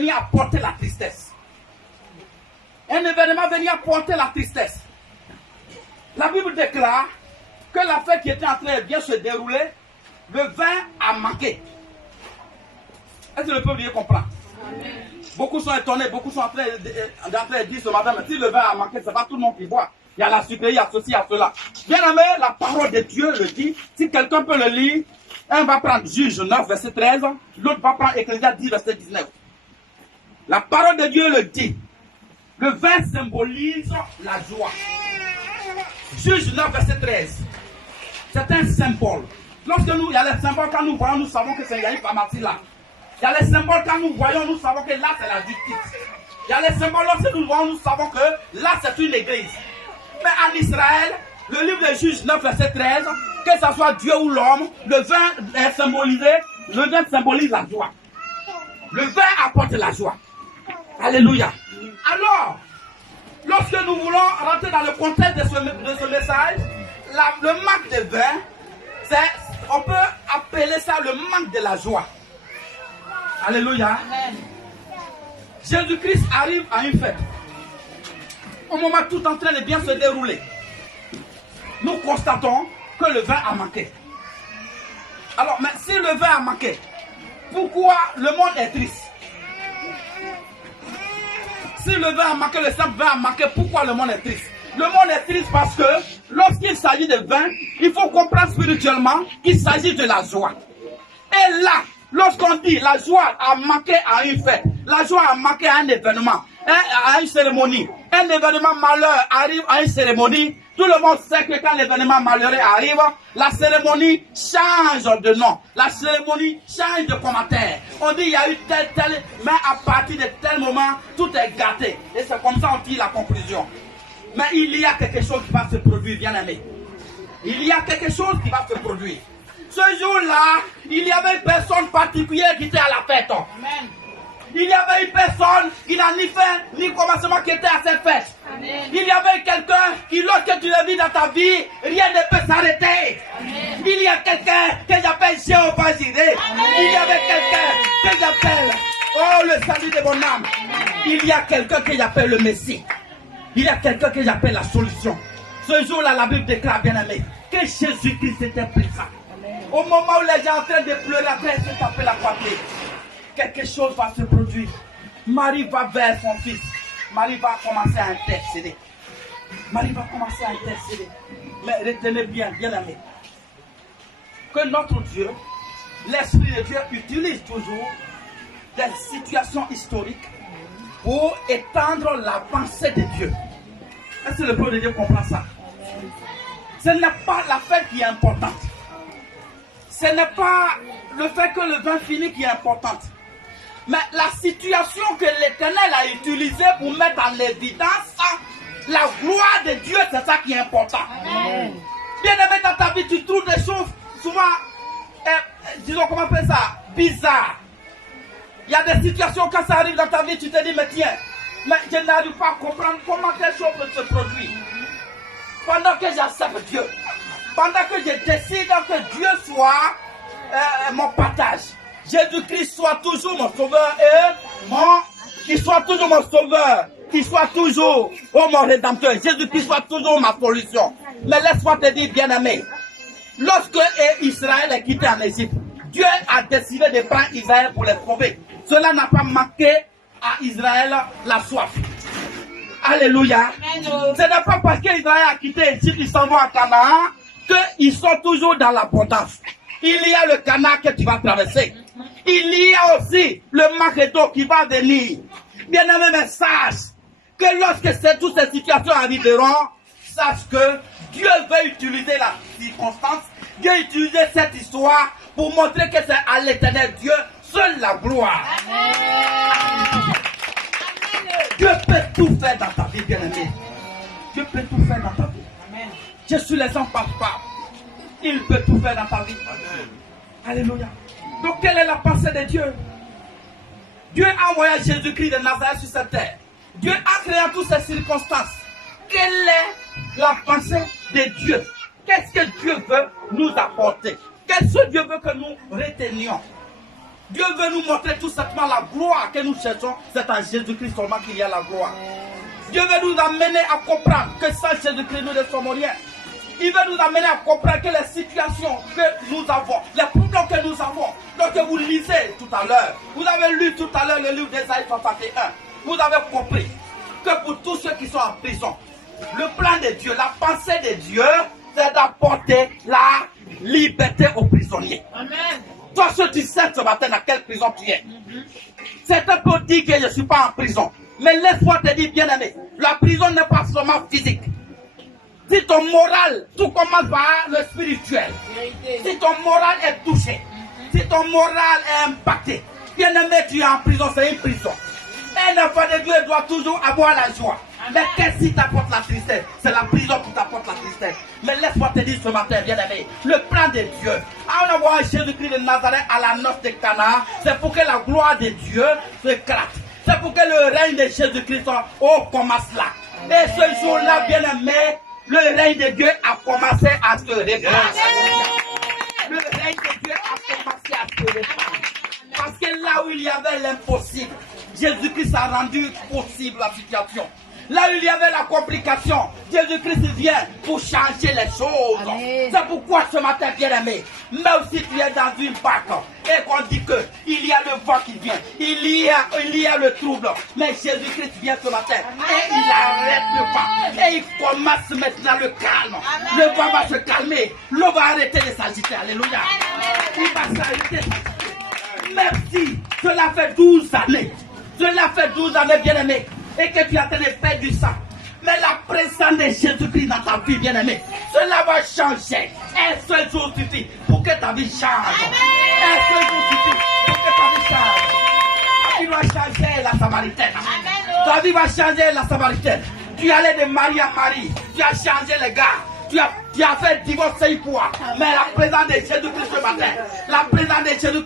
venir apporter la tristesse. Un événement venir apporter la tristesse. La Bible déclare que la fête qui était en train de bien se dérouler, le vin a manqué. Est-ce que le peuple Dieu comprend? Amen. Beaucoup sont étonnés, beaucoup sont en train de dire ce matin, mais si le vin a manqué, ce n'est pas tout le monde qui boit. Il y a la sucrerie, il y a ceci, il y a cela. Bien aimé, la parole de Dieu le dit. Si quelqu'un peut le lire, un va prendre Juge 9, verset 13, l'autre va prendre Ecclésiaste 10, verset 19. La parole de Dieu le dit. Le vin symbolise la joie. Juge 9, verset 13. C'est un symbole. Lorsque il y a les symboles, quand nous voyons, nous savons que il y a une pharmacie là. Il y a les symboles, quand nous voyons, nous savons que là, c'est la justice. Il y a les symboles, lorsque nous voyons, nous savons que là, c'est une église. Mais en Israël, le livre de Juges 9, verset 13, que ce soit Dieu ou l'homme, le vin est symbolisé, le vin symbolise la joie. Le vin apporte la joie. Alléluia. Alors, lorsque nous voulons rentrer dans le contexte de ce message, le manque de vin, on peut appeler ça le manque de la joie. Alléluia. Jésus-Christ arrive à une fête. Au moment tout en train de bien se dérouler, nous constatons que le vin a manqué. Alors, mais si le vin a manqué, pourquoi le monde est triste? Si le vin a manqué, le simple vin a manqué, pourquoi le monde est triste? Le monde est triste parce que lorsqu'il s'agit de vin, il faut comprendre spirituellement qu'il s'agit de la joie. Et là, lorsqu'on dit la joie a manqué à une fête, la joie a manqué à un événement, à une cérémonie, un événement malheur arrive à une cérémonie, tout le monde sait que quand l'événement malheureux arrive, la cérémonie change de nom, la cérémonie change de commentaire. On dit il y a eu tel, mais à partir de tel moment, tout est gâté. Et c'est comme ça qu'on tire la conclusion. Mais il y a quelque chose qui va se produire, bien aimé. Il y a quelque chose qui va se produire. Ce jour-là, il y avait une personne particulière qui était à la fête. Amen. Il y avait une personne qui n'a ni fin ni commencement qui était à cette fête. Amen. Il y avait quelqu'un qui, lorsque tu le vis dans ta vie, rien ne peut s'arrêter. Amen. Il y a quelqu'un que j'appelle Jéhovah Jireh. Il y avait quelqu'un que j'appelle, oh, le salut de mon âme. Amen. Il y a quelqu'un que j'appelle le Messie. Il y a quelqu'un que j'appelle la solution. Ce jour-là, la Bible déclare, bien aimé, que Jésus-Christ était présent. Au moment où les gens sont en train de pleurer, après se taper la poitrine, quelque chose va se produire. Marie va vers son fils. Marie va commencer à intercéder. Marie va commencer à intercéder. Mais retenez bien, bien aimé, que notre Dieu, l'Esprit de Dieu, utilise toujours des situations historiques pour étendre la pensée de Dieu. Est-ce que le peuple de Dieu comprend ça? Ce n'est pas la fête qui est importante. Ce n'est pas le fait que le vin finit qui est importante. Mais la situation que l'Éternel a utilisée pour mettre en évidence la gloire de Dieu, c'est ça qui est important. Amen. Bien aimé, dans ta vie, tu trouves des choses souvent, disons, comment on appelle ça, bizarres. Il y a des situations, quand ça arrive dans ta vie, tu te dis, mais tiens, mais je n'arrive pas à comprendre comment telle chose peut se produire. Pendant que j'accepte Dieu, pendant que je décide que Dieu soit mon partage, Jésus-Christ soit toujours mon sauveur et qu'il soit toujours mon sauveur, qu'il soit toujours, oh mon rédempteur, Jésus-Christ soit toujours ma solution. Mais laisse-moi te dire, bien-aimé, lorsque Israël est quitté en Égypte, Dieu a décidé de prendre Israël pour les sauver. Cela n'a pas manqué à Israël la soif. Alléluia. Ce n'est pas parce qu'Israël a quitté Égypte, ils s'en vont à Canaan, qu'ils sont toujours dans l'abondance. Il y a le Canaan que tu vas traverser. Il y a aussi le manque d'eau qui va venir. Bien aimé, mais sache que lorsque toutes ces situations arriveront, sache que Dieu veut utiliser la circonstance, Dieu veut utiliser cette histoire pour montrer que c'est à l'Éternel Dieu seule la gloire. Amen. Dieu peut tout faire dans ta vie, bien-aimé. Dieu peut tout faire dans ta vie. Amen. Je suis les gens papa. Il peut tout faire dans ta vie. Amen. Alléluia. Donc, quelle est la pensée de Dieu? Dieu a envoyé Jésus-Christ de Nazareth sur cette terre. Dieu a créé toutes ces circonstances. Quelle est la pensée de Dieu? Qu'est-ce que Dieu veut nous apporter? Qu'est-ce que Dieu veut que nous retenions? Dieu veut nous montrer tout simplement la gloire que nous cherchons. C'est en Jésus-Christ seulement qu'il y a la gloire. Dieu veut nous amener à comprendre que sans Jésus-Christ, nous ne sommes rien. Il veut nous amener à comprendre que les situations que nous avons, les problèmes que nous avons, donc vous lisez tout à l'heure, vous avez lu tout à l'heure le livre d'Ésaïe 61, vous avez compris que pour tous ceux qui sont en prison, le plan de Dieu, la pensée de Dieu, c'est d'apporter la liberté aux prisonniers. Amen. Toi, si tu sais ce matin dans quelle prison tu es, certains peuvent dire que je ne suis pas en prison. Mais laisse-moi te dire, bien-aimé, la prison n'est pas seulement physique. Si ton moral, tout commence par le spirituel. Si ton moral est touché, si ton moral est impacté, bien-aimé, tu es en prison, c'est une prison. Un enfant de Dieu doit toujours avoir la joie. Mais qu'est-ce qui t'apporte la tristesse? C'est la prison qui t'apporte la tristesse. Mais laisse-moi te dire ce matin, bien-aimé, le plan de Dieu, en avoir Jésus-Christ de Nazareth à la noce de Cana, c'est pour que la gloire de Dieu se éclate. C'est pour que le règne de Jésus-Christ commence là. Et ce jour-là, bien-aimé, le règne de Dieu a commencé à se répandre. Le règne de Dieu a commencé à se répandre. Parce que là où il y avait l'impossible, Jésus-Christ a rendu possible la situation. Là où il y avait la complication, Jésus-Christ vient pour changer les choses. C'est pourquoi ce matin, bien-aimé, même si tu es dans une barque et qu'on dit qu'il y a le vent qui vient, il y a le trouble, mais Jésus-Christ vient ce matin et il arrête le vent. Et il commence maintenant le calme. Le vent va se calmer, l'eau va arrêter de s'agiter. Alléluia. Il va s'arrêter. Même si cela fait 12 années, bien-aimé, et que tu as en train de perdre du sang. Mais la présence de Jésus-Christ dans ta vie, bien-aimé, cela va changer. Un seul jour suffit pour que ta vie change. Un seul jour suffit pour que ta vie change. Ta vie va changer la Samaritaine. Ta vie va changer la Samaritaine. Tu allais de Marie à Marie. Tu as changé les gars. Tu as fait divorcer pour. Mais la présence de Jésus-Christ ce matin, la présence de Jésus-Christ